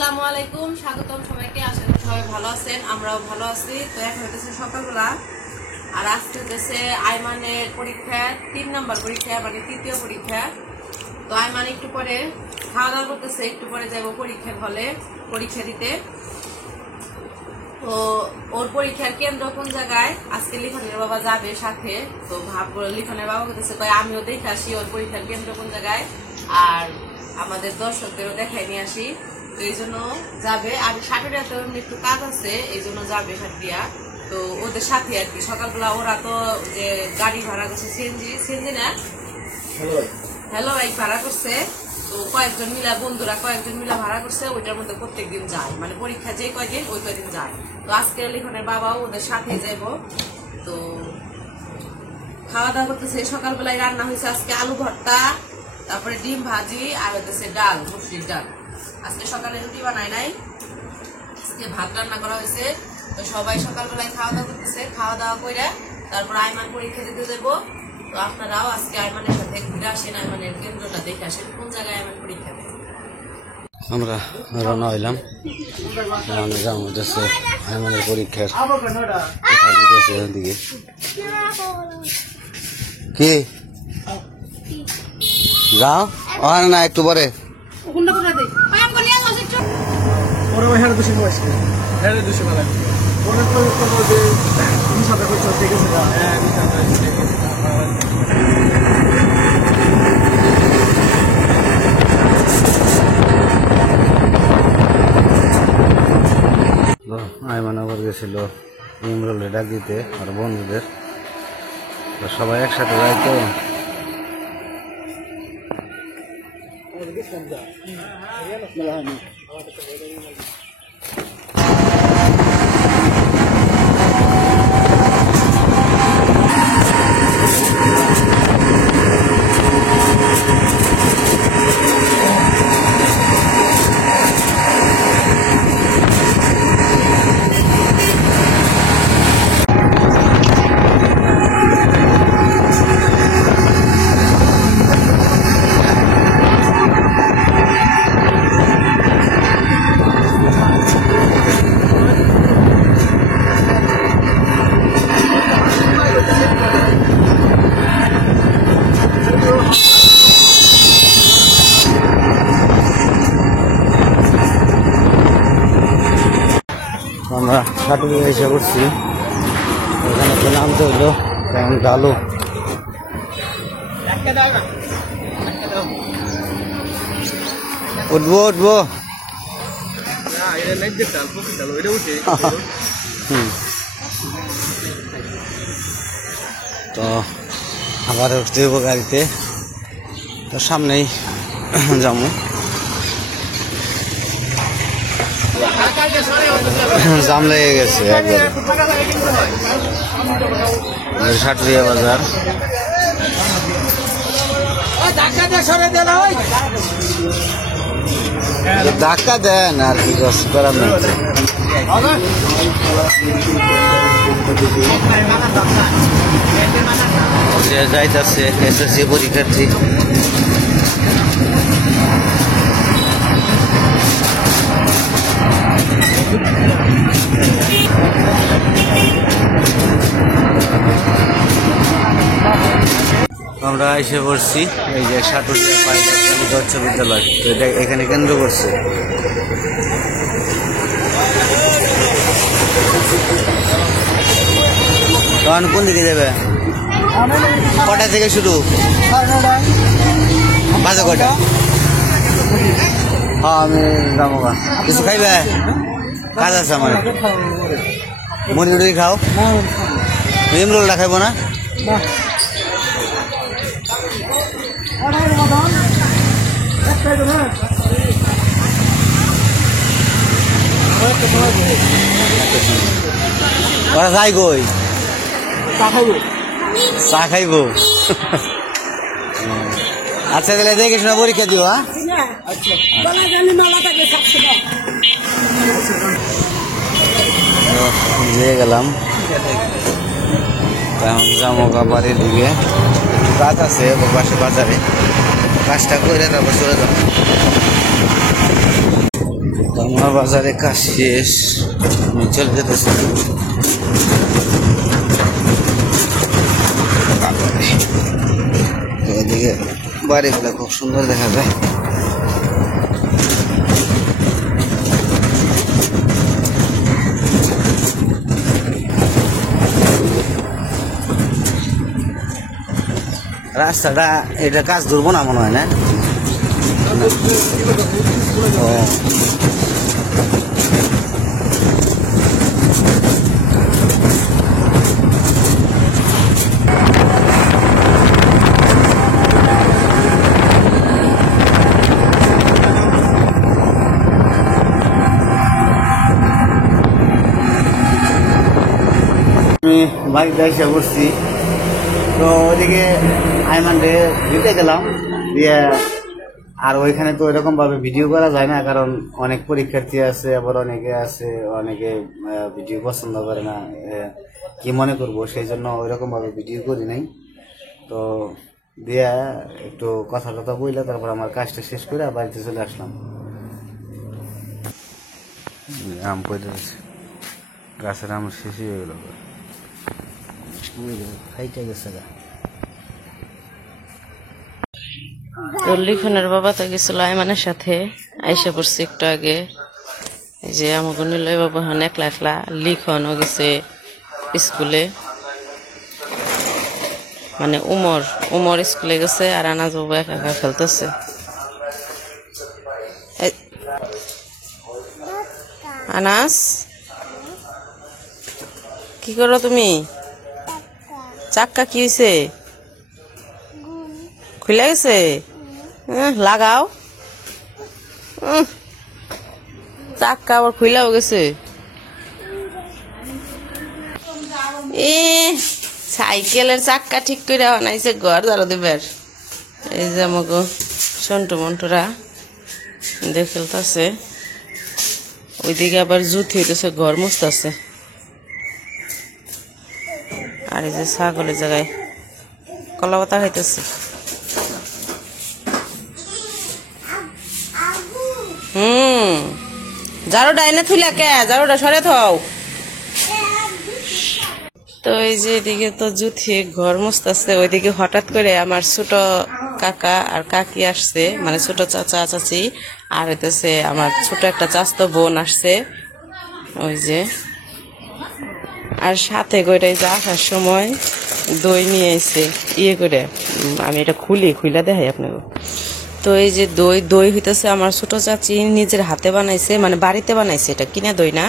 আসসালামু আলাইকুম, স্বাগতম সবাইকে। আশা করি সবাই ভালো আছেন, আমরাও ভালো আছি। তো এখন হইতেছে সকালবেলা, আর আজকে হইতেছে আইমানের পরীক্ষা, 3 নম্বর পরীক্ষা, মানে তৃতীয় পরীক্ষা। তো আইমান একটু পরে খাওয়া দাওয়া করতেছে, একটু পরে যাবো পরীক্ষার হলে পরীক্ষা দিতে। তো ওর পরীক্ষার কেন্দ্র কোন জায়গায়, আজকে লিখনের বাবা যাবে সাথে। তো ভাববো লিখনের বাবা করতেছে আমিও দেখে আসি ওর পরীক্ষার কেন্দ্র কোন জায়গায়, আর আমাদের দর্শকদেরও দেখাই নিয়ে আসি। তো এই জন্য যাবে, আর সাটুরিয়াতে একটু কাজ আছে, এই জন্য যাবে সাটুরিয়া। তো ওদের সাথে আর কি সকালবেলা ওরা তো যে গাড়ি ভাড়া করছে, সিএনজি না, হ্যালো বাইক ভাড়া করছে। তো কয়েকজন মিলা, বন্ধুরা কয়েকজন মিলা ভাড়া করছে, ওইটার মধ্যে প্রত্যেকদিন যায়, মানে পরীক্ষা যে কয়দিন ওই কয়দিন যায়। তো আজকে লিখনের বাবাও ওদের সাথে যাইব। তো খাওয়া দাওয়া করতেছে, সকালবেলায় রান্না হয়েছে আজকে আলু ভর্তা, তারপরে ডিম ভাজি, আর হইতেছে ডাল, মুসুরির ডাল। আজকে সকালে রুটি বানায় নাই, আজকে ভাত রান্না করা হয়েছে। তো সবাই সকালবেলায় খাওয়া দাওয়া করতেছে, খাওয়া দাওয়া করে তারপর আইমান পরীক্ষা দিতে যাবো। তো আপনারাও আজকে আইমানের সাথে ঘুরে আসেন, আইমানের কেন্দ্রটা দেখে আসেন কোন জায়গায় আইমান পরীক্ষা দেয়। আমরা রওনা হইলাম, আইমানের পরীক্ষার দিকে। কি যাও না একটু পরে আইমান আবার গেছিল ইমরুলের ডাক দিতে আর বন্ধুদের, সবাই একসাথে যাইতো। আমরা সাটুরিয়া এসে করছি, ওখানে তো নামতে হইলো, কারণ ডালু উঠবো তো আবার উঠতে হইব গাড়িতে। তো সামনেই যাবো, জাম লেগে গেছে একবার। সাটুরিয়া বাজার, ধাক্কা দেন আর কি করার নেই। যাইতেছে এসএসসি পরীক্ষার্থী। আমরা এসে পড়ছি এই যে সাটুরিয়া উচ্চ বিদ্যালয়। তো এটা এখানে কেন্দ্র করছে। তখন কোন দিকে যাবে, কটা থেকে শুরু, বাজে কটা? হ্যাঁ আমি যাবো। কিছু খাইবে? কাজ আছে আমার, মুড়ি খাও। ইমরোলটা খাইবো না? ওরা যাই কই, চা খাইব। আচ্ছা তাহলে দেখে শোনা পরীক্ষা দিও। দিয়ে গেলাম, এখন যাবো বাড়ির দিকে। একটু কাজ আছে পাশে বাজারে, কাজটা করে তারপর চলে যাবো। আমার বাজারে কাজ শেষ, আমি চলে যেতেছি। এদিকে বাড়িগুলো খুব সুন্দর দেখা যায়। রাস্তাটা এটা কাজ ধরবো না মনে হয় না? আমি বাড়িতে এসে বসছি, তো ওইদিকে আইমানডে দিতে গেলাম দিয়ে, আর ওইখানে তো এরকম ভাবে ভিডিও করা যায় না, কারণ অনেক পরীক্ষার্থী আছে, আবার অনেকে ভিডিও পছন্দ করে না, কি মনে করবো, সেই জন্য ওইরকম ভাবে ভিডিও করি নাই। তো দিয়া একটু কথা বললে তারপর আমার কাজটা শেষ করে বাড়িতে চলে আসলাম। আম পড়ে গাছের আম শেষই হয়ে গেল, খাইতে গেছে গা। তো লিখনের বাবা তো গেছিল আইমানের সাথে, আইসা পড়ছে একটু আগে। এই যে আমাকে নিল বাবা হন একলা একলা, লিখনও গেছে স্কুলে, মানে উমর স্কুলে গেছে, আর আনাজ বাবু একা একা খেলতেছে। আনাস কি করো তুমি? চাক্কা কি হয়েছে? খুলে গেছে? লাগাও। চাক্কা আবার খুলেও গেছে। সাইকেলের চাক্কা ঠিক করে বানাইছে ঘর ধরো দেবার। এই যে আমাকে সন্টু মন্টুরা দেখেলতেছে, ওইদিকে আবার জুতি হইতেছে, ঘর মুছতেছে। আর এই যে ছাগলের জায়গায় কলা পাতা খাইতেছে। ঝাড়ুটা এনে থুলে কে? ঝাড়ুটা সরে থাও। তো এই যে এদিকে তো জুথি ঘর মুছতেছে, ওইদিকে হঠাৎ করে আমার ছোট কাকা আর কাকি আসছে, মানে ছোট চাচা চাচি, আর হইতেছে আমার ছোট একটা চাচতো বোন আসছে, ওই যে। আর সাথে করে যে আসার সময় দই নিয়ে এসে ইয়ে করে, আমি এটা খুলে দেখাই আপনাকে। তো এই যে দই হইতেছে আমার ছোট চাচি নিজের হাতে বানাইছে, মানে বাড়িতে বানাইছে, এটা কিনা দই না,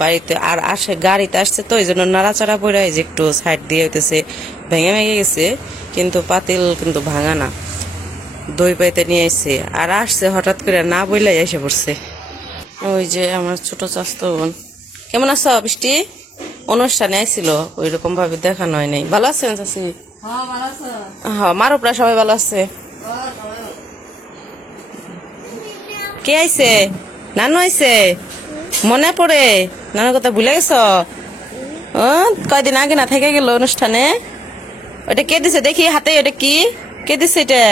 বাড়িতে। আর গাড়িতে আসছে, তো এই জন্য নাড়াচাড়া পড়ে যে একটু সাইড দিয়ে হইতেছে ভেঙে গেছে, কিন্তু পাতিল কিন্তু ভাঙা না, দই পাইতে নিয়ে আসছে। আর আসছে হঠাৎ করে, না বইলাই এসে পড়ছে। ওই যে আমার ছোট চাচতো বোন। কেমন আছো বৃষ্টি? অনুষ্ঠানে আইছিল, ওই রকম ভাবে দেখানো হয় নাই। ভালো আছেন চাচি? হ্যাঁ, মার উপরা সবাই ভালো আছে। কে আইছে? নানু আইছে? মনে পড়ে? নানুর কথা ভুলে গেছ? কয়দিন আগে না থেকে গেল অনুষ্ঠানে। ওটা কে দিছে দেখি হাতে? ওটা কি? কে দিছে এটা?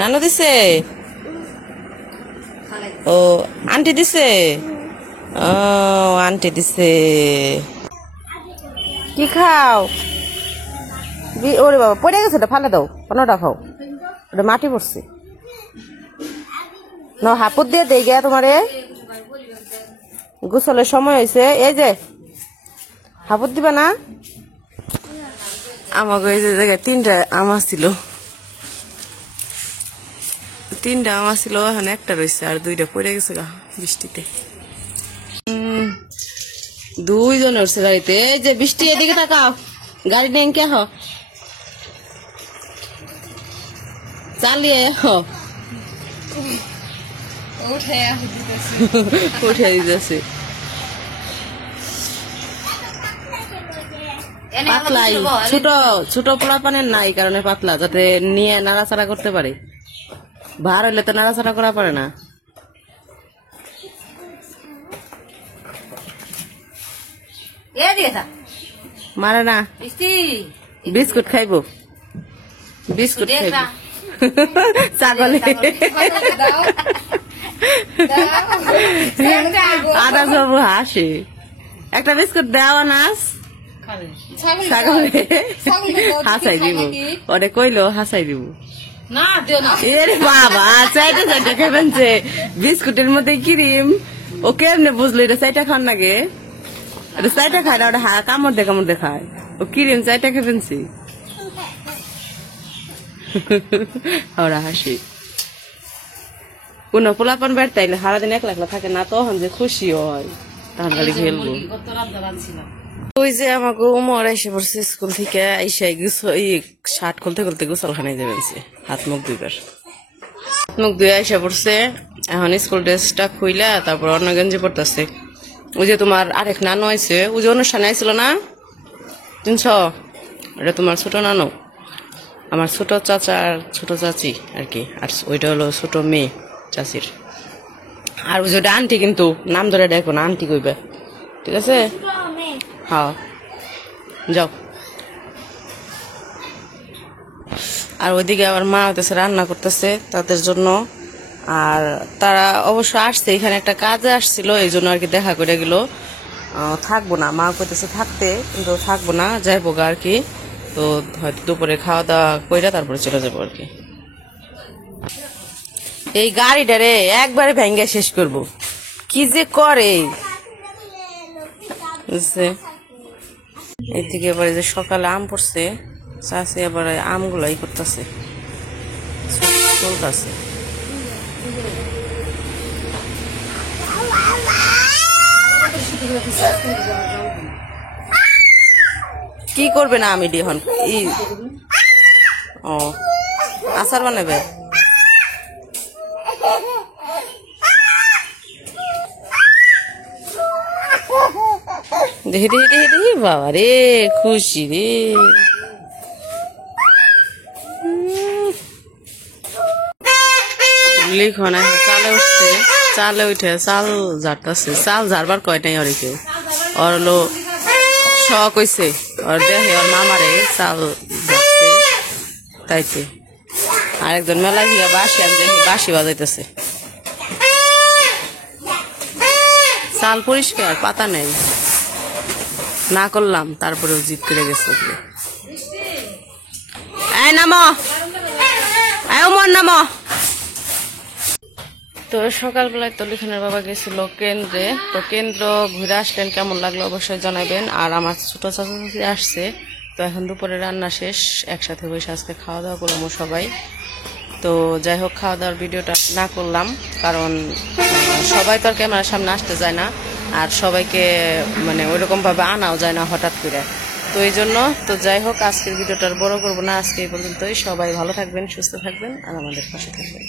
নানু দিছে? ও আন্টি দিছে? ও আন্টি দিছে। কি খাও? ওরে বাবা, পড়ে গেছে, ওটা ফালে দাও, কোনটা খাও? ওটা মাটি পড়ছে। না হাপুর দিয়ে দেই গিয়া তোমারে, গোসলের সময় হয়েছে। এই যে হাপুর দিবা না? আমাকে এই যে জায়গায় তিনটা আম ছিল, এখন একটা রয়েছে, আর দুইটা পড়ে গেছে গা বৃষ্টিতে। দুইজন উঠছে গাড়িতে। এই যে বৃষ্টি, এদিকে তাকাও, গাড়ি নিয়ে কে চালিয়ে উঠে দিতেছে। পাতলাই ছোট পোলা পানের নাই, কারণে পাতলা, যাতে নিয়ে নাড়াচাড়া করতে পারে। ভার হইলে তো নাড়াচাড়া করা পারে না। মারে না, বিস্কুট খাইব, বিস্কুট খাইব। ছাগলে আদা সব হাসে একটা বিস্কুট দেওয়া নাস ছাগলে হাসাই দিব ওরে কইলো হাসাই দিব বাবা চাইটা চাইটা খাবেন যে বিস্কুটের মধ্যে ক্রিম ও কেমনে বুঝলো এটা চাইটা খান নাগে এটা চাইটা খায় না ওটা কামড় দেখায় ও ক্রিম চাইটা খেবেনছি ওরা হাসি কোন পোলাপন বেড়াইলে সারাদিন একলা একলা থাকে না তখন যে খুশি হয় তখন খালি খেলবো ওই যে আমাকে উমর এসে পড়ছে স্কুল থেকে এসে শার্ট খুলতে খুলতে গোসল খানায় যাবেন হাত মুখ দুইবার হাত মুখ ধুয়ে এসে পড়ছে এখন স্কুল ড্রেসটা খুইলা তারপর অন্য গেঞ্জি পড়তেছে ওই যে তোমার আরেক নানু আইছে ওই যে অনুষ্ঠানে আইছিল না চিনছ এটা তোমার ছোট নানু আমার ছোট চাচা আর ছোট চাচি আর কি আর ওইটা হলো ছোট মেয়ে চাচির আর ওই যে ওটা আন্টি কিন্তু নাম ধরে দেখো না আন্টি কইবে ঠিক আছে হ্যাঁ যাও আর ওইদিকে আবার মা হইতেছে রান্না করতেছে তাদের জন্য আর তারা অবশ্য আসছে এখানে একটা কাজে আসছিল এই জন্য আর কি দেখা করে গেল থাকবো না মা কইতেছে থাকতে কিন্তু থাকবো না যাইবো গা আর কি তো হয়তো দুপুরে খাওয়া দাওয়া কইরা তারপরে চলে যাবো আর কি এই গাড়িটারে একবারে ভেঙ্গে শেষ করব কি যে করে বুঝছে এদিকে এবারে যে সকালে আম পড়ছে চাষি এবারে আমগুলো ই করতেছে চলতেছে কি করবে না আমি এখন ও আচার বানাবে দেখি দেখি দেখি দেখি বাবা রে খুশি রে লিখন চালে উঠছে চালে উঠে চাল ঝাড়তেছে চাল ঝাড়বার কয় নাই ওর কেউ ওর হলো শখ হয়েছে ওর দেখে ওর মামারে চাল ঝাড়তে তাইতে আরেকজন মেলা গিয়ে বাসি আর দেখি বাসি বাজাইতেছে চাল পরিষ্কার পাতা নেই না করলাম তারপরেও জিত করে গেছে নামো ওমর নামো তো সকালবেলায় তো লিখনের বাবা গেছিল কেন্দ্রে তো কেন্দ্র ঘুরে আসলেন কেমন লাগলো অবশ্যই জানাবেন আর আমার ছোট চাচা আসছে তো এখন দুপুরে রান্না শেষ একসাথে বসে আজকে খাওয়া দাওয়া করলাম সবাই তো যাই হোক খাওয়া দাওয়ার ভিডিওটা না করলাম কারণ সবাই তো আর ক্যামেরার সামনে আসতে যায় না আর সবাইকে মানে ওইরকম ভাবে আনাও যায় না হঠাৎ করে তো এই জন্য তো যাই হোক আজকের ভিডিওটা বড় করবো না আজকে এই পর্যন্তই সবাই ভালো থাকবেন সুস্থ থাকবেন আর আমাদের পাশে থাকবেন